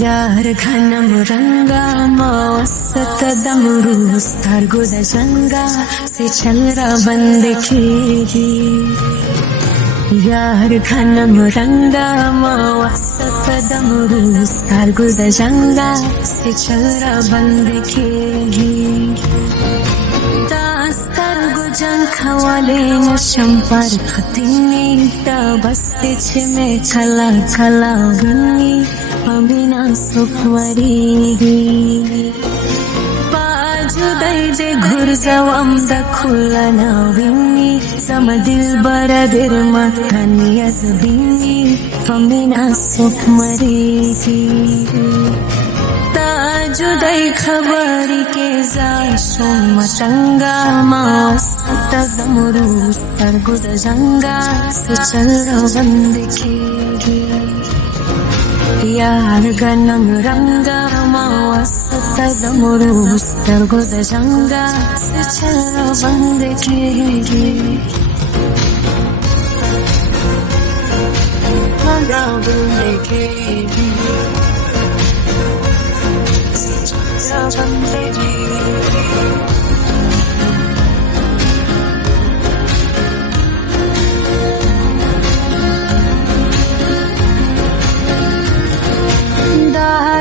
यार घनम रंगा मौसत दमरू स्तर गुदजंगा से चलरा बंद खेगी। यार घनम रंगा मौसत दमरू स्तर गुदजंगा से चलरा बंद खेगी। दास्तर गुजंग खवाले नशंपर खतीनी ता बस्ते छे खला खला हुई अबिना सुखवरी बाजू दैदे घुर जवम दखुलना विनी सम दिल बरदिर मथनी अजबिनी अबिना सुखमरी ताजुदै खबरी के जाशो मतंगा मौसत दमरू स्तर गुदजंगा से चल बंद खेगी। यार गनम रंगा मौसत दमरू स्तर गुदजंगा से चल बंद खेगी। बंद खेगी बंद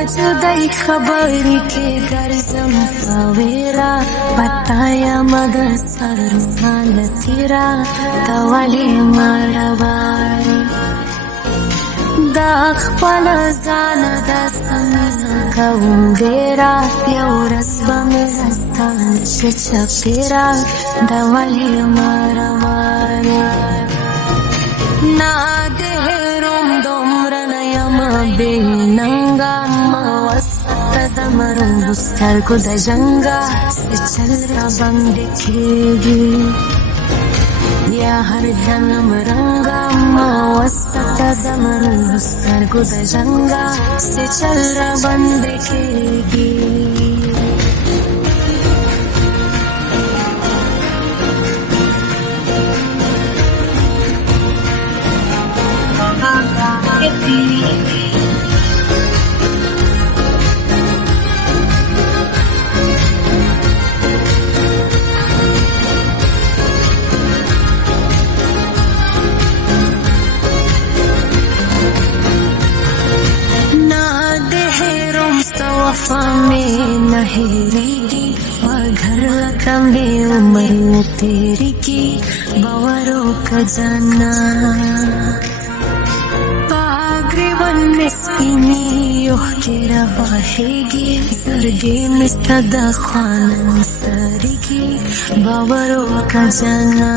जुदाई खबरी के गर्जम सवेरा बताया मगर सरुहान तेरा तवाले मरवार दाख पल जान दसमिन कवुंगेरा यौरस बमेरस्तान शचपेरा दवाले मरवार ना देहरोम दोमरनयम बेनंगा दमरू स्तर गुदजंगा से चलरा बंद खेगी। यार जन्म रंगा मौसत दमरू स्तर गुदजंगा से चलरा बंद खेगी। वफा में नहेरेगी घर लकमे उम्र तेरी की बवरों का जाना पागरिवन में स्पिनी ओह के रवाहेगी सरगे मिस्तदा खान सरीगी बवरों का जाना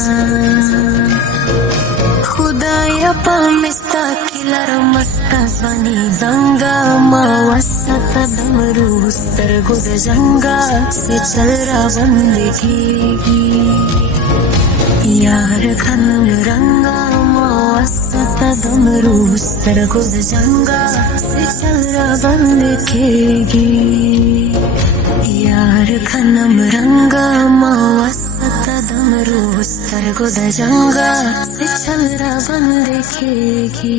खुदाया पामिस्ता किलर मस्ता बनी दंगा मौसत दमरू स्तर गुदजंगा से चलरा बंद खेगी। यार घनम रंगा मौसत दमरू स्तर गुदजंगा से चलरा बंद खेगी। यार घनम रंगा मौसत दमरू स्तर गुदजंगा से चलरा बंद खेगी।